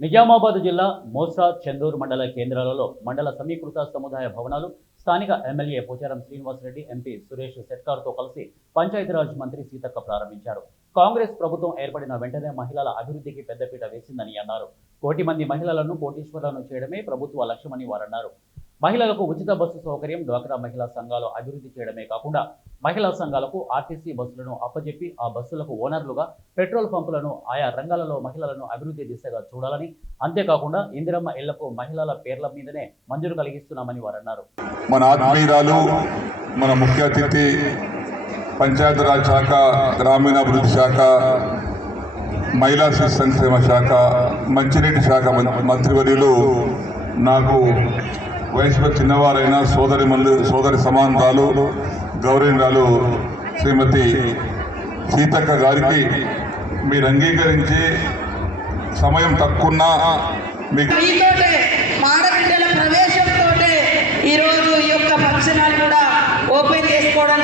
నిజామాబాద్ జిల్లా మోస్రా చందూరు మండల కేంద్రాలలో మండల సమీకృత సముదాయ భవనాలు స్థానిక ఎమ్మెల్యే పోచారం శ్రీనివాసరెడ్డి, ఎంపీ సురేష్ శెట్కార్తో కలిసి పంచాయతీరాజ్ మంత్రి సీతక్క ప్రారంభించారు. కాంగ్రెస్ ప్రభుత్వం ఏర్పడిన వెంటనే మహిళల అభివృద్ధికి పెద్దపీట వేసిందని అన్నారు. 1 కోటి మంది మహిళలను కోటీశ్వరులను చేయడమే ప్రభుత్వ లక్ష్యమని వారన్నారు. మహిళలకు ఉచిత బస్సు సౌకర్యం, డ్వాక్రా మహిళా సంఘాలు అభివృద్ధి చేయడమే కాకుండా మహిళా సంఘాలకు ఆర్టీసీ బస్సులను అప్పజెప్పి ఆ బస్సులకు ఓనర్లుగా, పెట్రోల్ పంపులను ఆయా రంగాలలో మహిళలను అభివృద్ధి దిశగా చూడాలని, అంతేకాకుండా ఇందిరమ్మ ఇళ్లకు మహిళల పేర్ల మీదనే మంజూరు కలిగిస్తున్నామని వారన్నారు. మన ఆత్మీయురాలు, మన ముఖ్య అతిథి, పంచాయతీరాజ్ శాఖ, గ్రామీణాభివృద్ధి శాఖ, మహిళా శిశు సంక్షేమ శాఖ, మంచినీటి శాఖ మంత్రివర్యులు, నాకు వయసులో చిన్నవారైన సోదరి సమానరాలు, గౌరవనీయురాలు శ్రీమతి సీతక్క గారికి మీరు అంగీకరించి సమయం తక్కువన్నా మీకు ఆడబిడ్డల ప్రవేశంతో ఈరోజు ఈ యొక్క ఫంక్షన్ హాల్ కూడా ఓపెన్ చేసుకోవడం